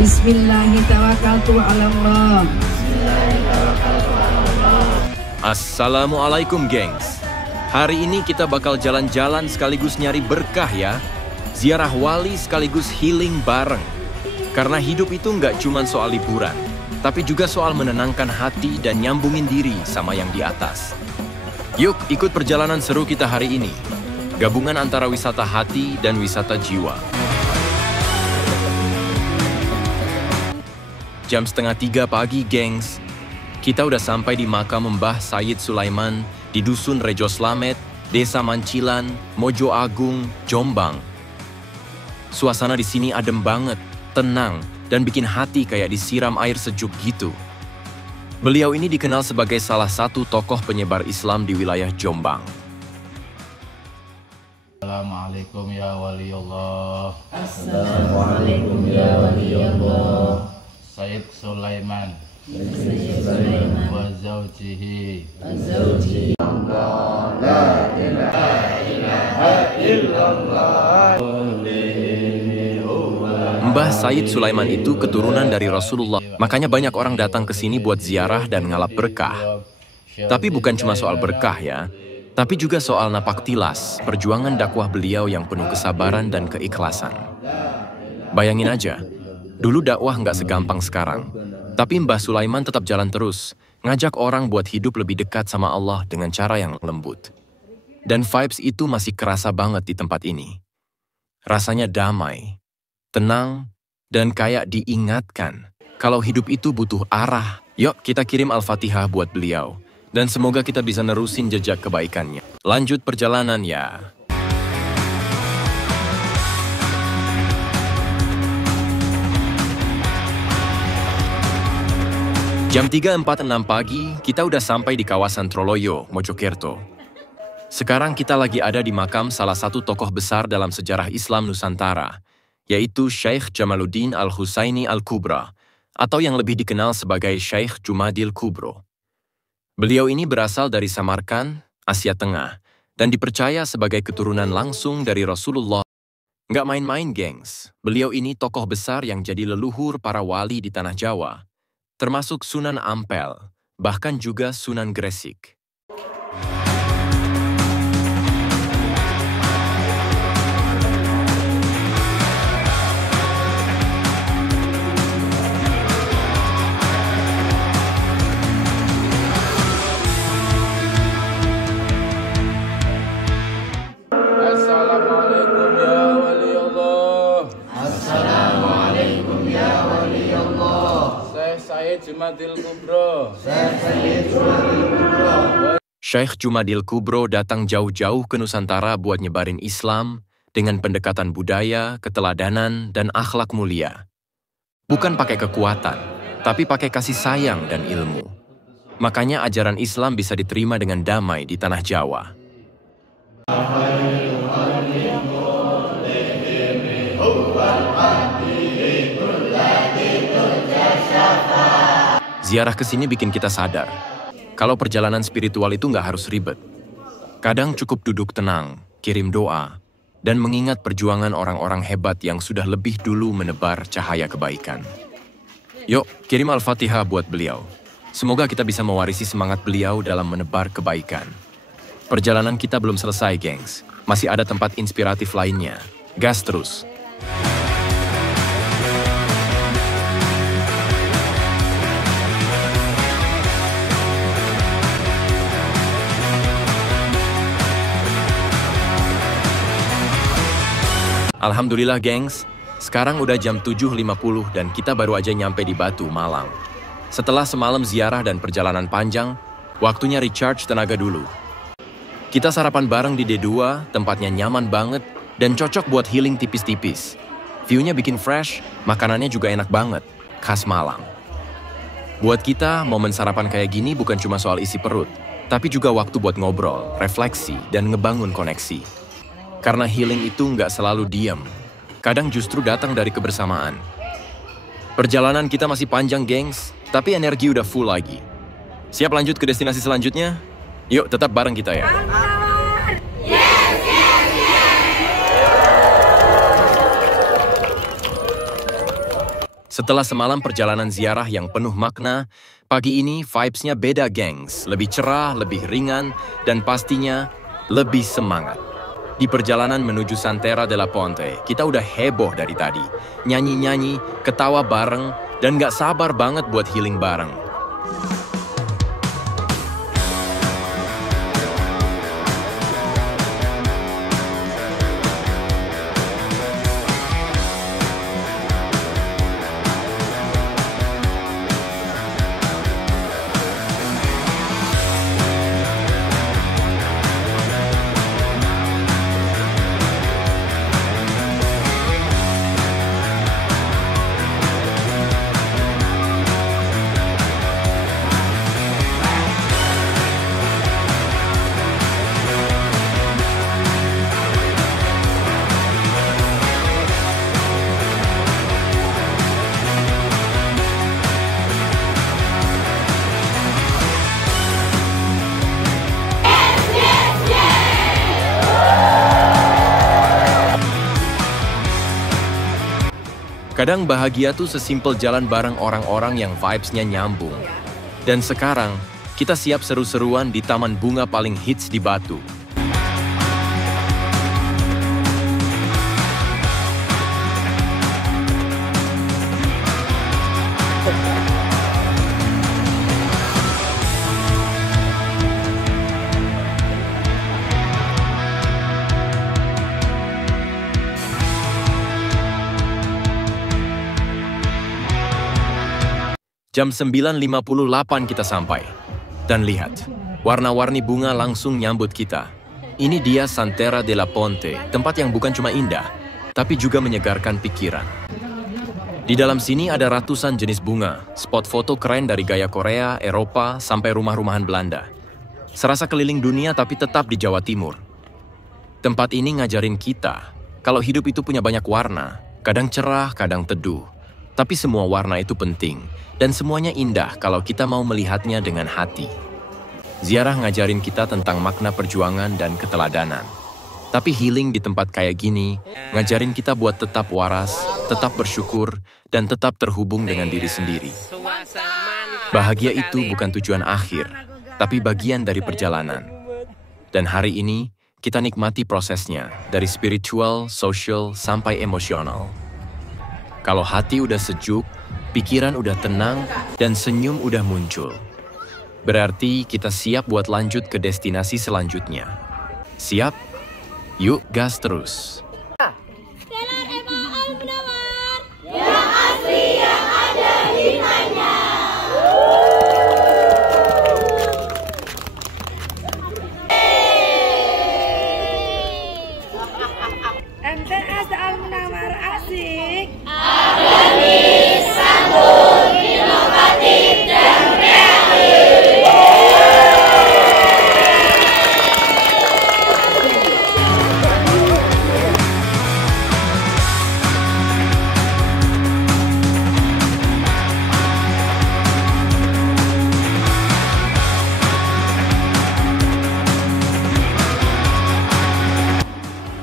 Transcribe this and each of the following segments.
Bismillahirrahmanirrahim. Assalamualaikum gengs. Hari ini kita bakal jalan-jalan sekaligus nyari berkah ya. Ziarah wali sekaligus healing bareng. Karena hidup itu nggak cuma soal liburan, tapi juga soal menenangkan hati dan nyambungin diri sama yang di atas. Yuk ikut perjalanan seru kita hari ini. Gabungan antara wisata hati dan wisata jiwa. Jam 2:30 pagi gengs. Kita udah sampai di makam Mbah Sayyid Sulaiman di Dusun Rejo Slamet, Desa Mancilan, Mojo Agung, Jombang. Suasana di sini adem banget, tenang, dan bikin hati kayak disiram air sejuk gitu. Beliau ini dikenal sebagai salah satu tokoh penyebar Islam di wilayah Jombang. Assalamualaikum ya wali Allah. Assalamualaikum ya wali Allah. Sayyid Sulaiman wa zawjihi. Mbah Sayyid Sulaiman itu keturunan dari Rasulullah. Makanya banyak orang datang ke sini buat ziarah dan ngalap berkah. Tapi bukan cuma soal berkah ya, tapi juga soal napak tilas, perjuangan dakwah beliau yang penuh kesabaran dan keikhlasan. Bayangin aja, dulu dakwah nggak segampang sekarang. Tapi Mbah Sulaiman tetap jalan terus, ngajak orang buat hidup lebih dekat sama Allah dengan cara yang lembut. Dan vibes itu masih kerasa banget di tempat ini. Rasanya damai, tenang, dan kayak diingatkan kalau hidup itu butuh arah. Yuk kita kirim Al-Fatihah buat beliau, dan semoga kita bisa nerusin jejak kebaikannya. Lanjut perjalanan ya. Jam 3.46 pagi, kita udah sampai di kawasan Troloyo, Mojokerto. Sekarang kita lagi ada di makam salah satu tokoh besar dalam sejarah Islam Nusantara, yaitu Syekh Jamaluddin Al-Husaini Al-Kubra, atau yang lebih dikenal sebagai Syekh Jumadil Kubro. Beliau ini berasal dari Samarkand, Asia Tengah, dan dipercaya sebagai keturunan langsung dari Rasulullah. Nggak main-main, gengs. Beliau ini tokoh besar yang jadi leluhur para wali di Tanah Jawa, termasuk Sunan Ampel, bahkan juga Sunan Gresik. Assalamualaikum ya wali Allah. Assalamualaikum ya wali Allah. Sayyid Jumadil Kubro. Syekh Jumadil Kubro datang jauh-jauh ke Nusantara buat nyebarin Islam dengan pendekatan budaya, keteladanan, dan akhlak mulia. Bukan pakai kekuatan, tapi pakai kasih sayang dan ilmu. Makanya ajaran Islam bisa diterima dengan damai di Tanah Jawa. Ziarah ke sini bikin kita sadar, kalau perjalanan spiritual itu nggak harus ribet. Kadang cukup duduk tenang, kirim doa, dan mengingat perjuangan orang-orang hebat yang sudah lebih dulu menebar cahaya kebaikan. Yuk, kirim Al-Fatihah buat beliau. Semoga kita bisa mewarisi semangat beliau dalam menebar kebaikan. Perjalanan kita belum selesai, gengs. Masih ada tempat inspiratif lainnya. Gas terus. Alhamdulillah gengs, sekarang udah jam 7.50 dan kita baru aja nyampe di Batu, Malang. Setelah semalam ziarah dan perjalanan panjang, waktunya recharge tenaga dulu. Kita sarapan bareng di D2, tempatnya nyaman banget dan cocok buat healing tipis-tipis. View-nya bikin fresh, makanannya juga enak banget, khas Malang. Buat kita, momen sarapan kayak gini bukan cuma soal isi perut, tapi juga waktu buat ngobrol, refleksi, dan ngebangun koneksi. Karena healing itu nggak selalu diam, kadang justru datang dari kebersamaan. Perjalanan kita masih panjang, gengs, tapi energi udah full lagi. Siap lanjut ke destinasi selanjutnya? Yuk, tetap bareng kita ya. Setelah semalam perjalanan ziarah yang penuh makna, pagi ini vibes-nya beda, gengs. Lebih cerah, lebih ringan, dan pastinya lebih semangat. Di perjalanan menuju Santera della Ponte, kita udah heboh dari tadi. Nyanyi-nyanyi, ketawa bareng, dan gak sabar banget buat healing bareng. Kadang bahagia tuh sesimpel jalan bareng orang-orang yang vibes-nya nyambung. Dan sekarang, kita siap seru-seruan di taman bunga paling hits di Batu. Jam 9.58 kita sampai. Dan lihat, warna-warni bunga langsung nyambut kita. Ini dia Santera della Ponte, tempat yang bukan cuma indah, tapi juga menyegarkan pikiran. Di dalam sini ada ratusan jenis bunga, spot foto keren dari gaya Korea, Eropa, sampai rumah-rumahan Belanda. Serasa keliling dunia tapi tetap di Jawa Timur. Tempat ini ngajarin kita, kalau hidup itu punya banyak warna, kadang cerah, kadang teduh. Tapi semua warna itu penting, dan semuanya indah kalau kita mau melihatnya dengan hati. Ziarah ngajarin kita tentang makna perjuangan dan keteladanan. Tapi healing di tempat kayak gini, ngajarin kita buat tetap waras, tetap bersyukur, dan tetap terhubung dengan diri sendiri. Bahagia itu bukan tujuan akhir, tapi bagian dari perjalanan. Dan hari ini, kita nikmati prosesnya, dari spiritual, social, sampai emosional. Kalau hati udah sejuk, pikiran udah tenang, dan senyum udah muncul. Berarti kita siap buat lanjut ke destinasi selanjutnya. Siap? Yuk gas terus. Telar Ema Al-Munawar yang asli yang ada hikmahnya. MTS Al-Munawar asik. Akademis, santun, inovatif, dan kreatif.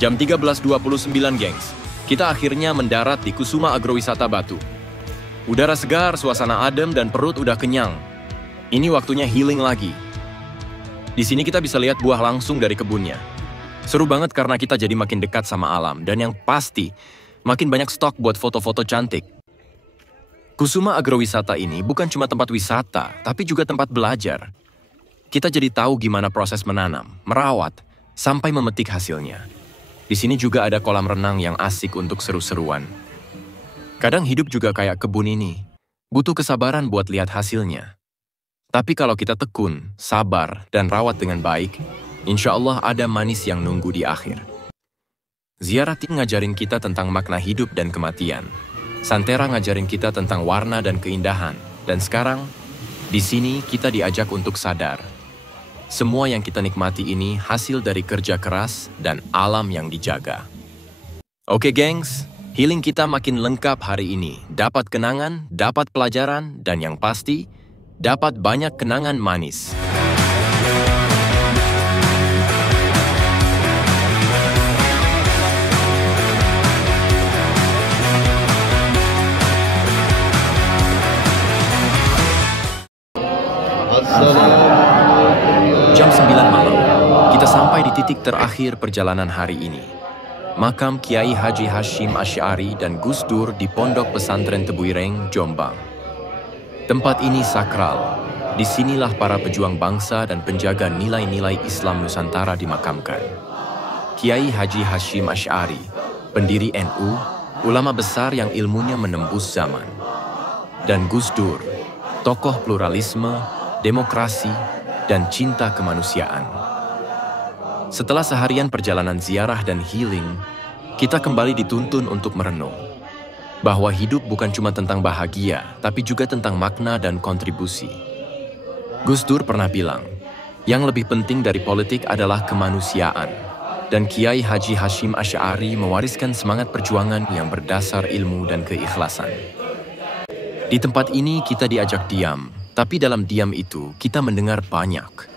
Jam 13.29, gengs. Kita akhirnya mendarat di Kusuma Agrowisata Batu. Udara segar, suasana adem, dan perut udah kenyang. Ini waktunya healing lagi. Di sini kita bisa lihat buah langsung dari kebunnya. Seru banget karena kita jadi makin dekat sama alam, dan yang pasti, makin banyak stok buat foto-foto cantik. Kusuma Agrowisata ini bukan cuma tempat wisata, tapi juga tempat belajar. Kita jadi tahu gimana proses menanam, merawat, sampai memetik hasilnya. Di sini juga ada kolam renang yang asik untuk seru-seruan. Kadang hidup juga kayak kebun ini, butuh kesabaran buat lihat hasilnya. Tapi kalau kita tekun, sabar, dan rawat dengan baik, insya Allah ada manis yang nunggu di akhir. Ziarah ini ngajarin kita tentang makna hidup dan kematian. Santera ngajarin kita tentang warna dan keindahan. Dan sekarang, di sini kita diajak untuk sadar. Semua yang kita nikmati ini hasil dari kerja keras dan alam yang dijaga. Oke gengs, healing kita makin lengkap hari ini. Dapat kenangan, dapat pelajaran, dan yang pasti, dapat banyak kenangan manis. terakhir perjalanan hari ini, makam Kiai Haji Hashim Asy'ari dan Gus Dur di Pondok Pesantren Tebuireng, Jombang. Tempat ini sakral. Disinilah para pejuang bangsa dan penjaga nilai-nilai Islam Nusantara dimakamkan. Kiai Haji Hashim Asy'ari, pendiri NU, ulama besar yang ilmunya menembus zaman. Dan Gus Dur, tokoh pluralisme, demokrasi, dan cinta kemanusiaan. Setelah seharian perjalanan ziarah dan healing, kita kembali dituntun untuk merenung. Bahwa hidup bukan cuma tentang bahagia, tapi juga tentang makna dan kontribusi. Gus Dur pernah bilang, yang lebih penting dari politik adalah kemanusiaan. Dan Kiai Haji Hashim Asy'ari mewariskan semangat perjuangan yang berdasar ilmu dan keikhlasan. Di tempat ini kita diajak diam, tapi dalam diam itu kita mendengar banyak.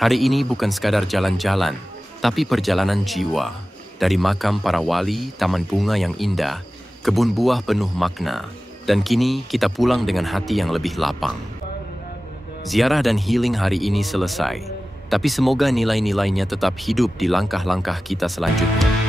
Hari ini bukan sekadar jalan-jalan, tapi perjalanan jiwa. Dari makam para wali, taman bunga yang indah, kebun buah penuh makna, dan kini kita pulang dengan hati yang lebih lapang. Ziarah dan healing hari ini selesai, tapi semoga nilai-nilainya tetap hidup di langkah-langkah kita selanjutnya.